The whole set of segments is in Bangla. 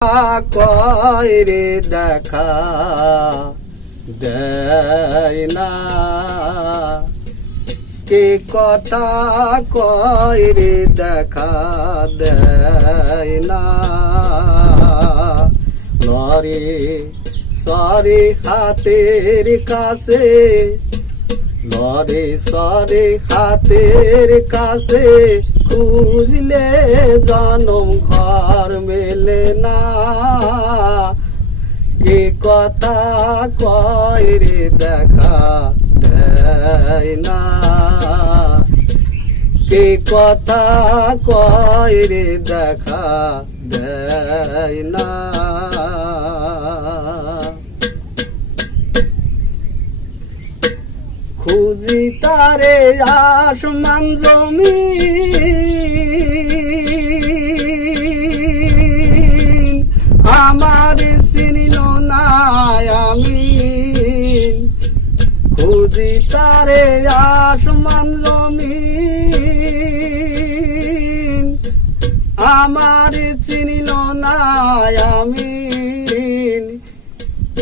কয় রে দেখা দেয় না, কে কথা কয় রে দেখা দেয় না। লরে সরে হাতের কাছে, লরে সরে হাতের কাছে, খুঁজলে জনম ঘর মেলে না। কে কথা কয় রে দেখা দেয় না, কে কথা কয় রে দেখা দেয় না। খুঁজি তারে আসমান জমিন, আমার চিনিল না আমিন। খুঁজি তারে আসমান জমিন, আমার চিনিল না আমিন।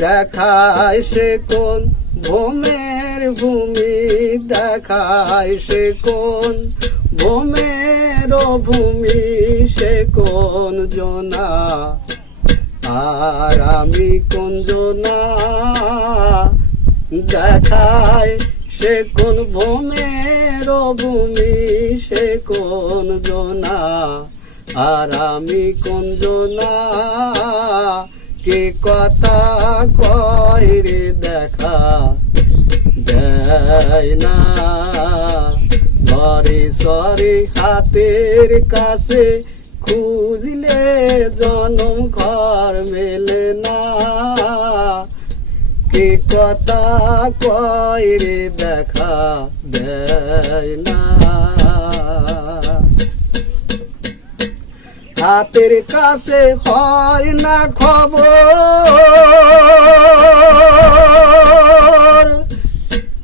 দেখায় সে কোন ভোমের ভূমি, দেখায় সে কোন ভোমের ভূমি, সে কোন জোনা আর আমি কোন জোনা। দেখায় সে কোন ভোমের ভূমি, সে কোন জোনা আর আমি কোন জোনা। কে কথা কয় রে দেখা দেয় না, লরে সরে হাতের কাছে, খুঁজলে জনম ঘর মেলে না। কে কথা কয় রে দেখা দেয় না। হাতের কাছে হয় না খবর,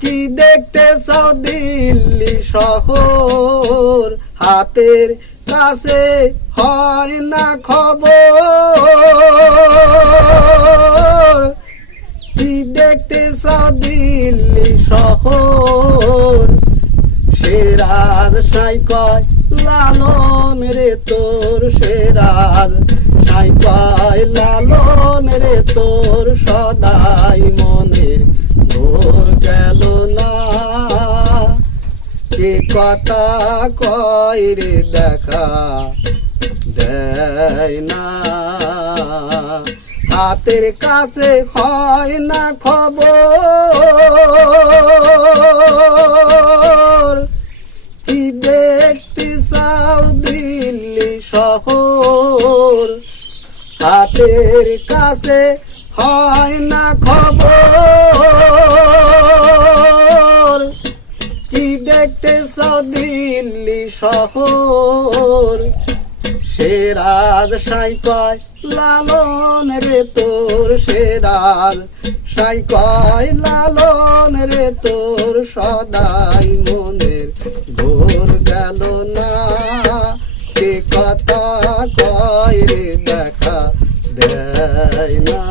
কি দেখতে চাও দিল্লি শহর। হাতের কাছে হয় না খবর, কি দেখতে চাও দিল্লি শহর। সে রাজ সাই কয় লালন রে তোর, সে রাজ সাই কয় লালন রে তোর, সদাই মনের ভোর গেল না। কে কথা কয় রে দেখা দেয় না, হাতের কাছে হয় না খবর। কি দেখতে চাও দিল্লি শহর, হাতের কাছে হয় না খবর। কি দেখতে চাও দিল্লি শহর। সে রাজ সাই কয় লালন রে তোর, সে রাজ সাই কয় লালন রে তোর, সদাই মনের ঘোর গেল না। কে কথা কয় রে দেখা দেয় না।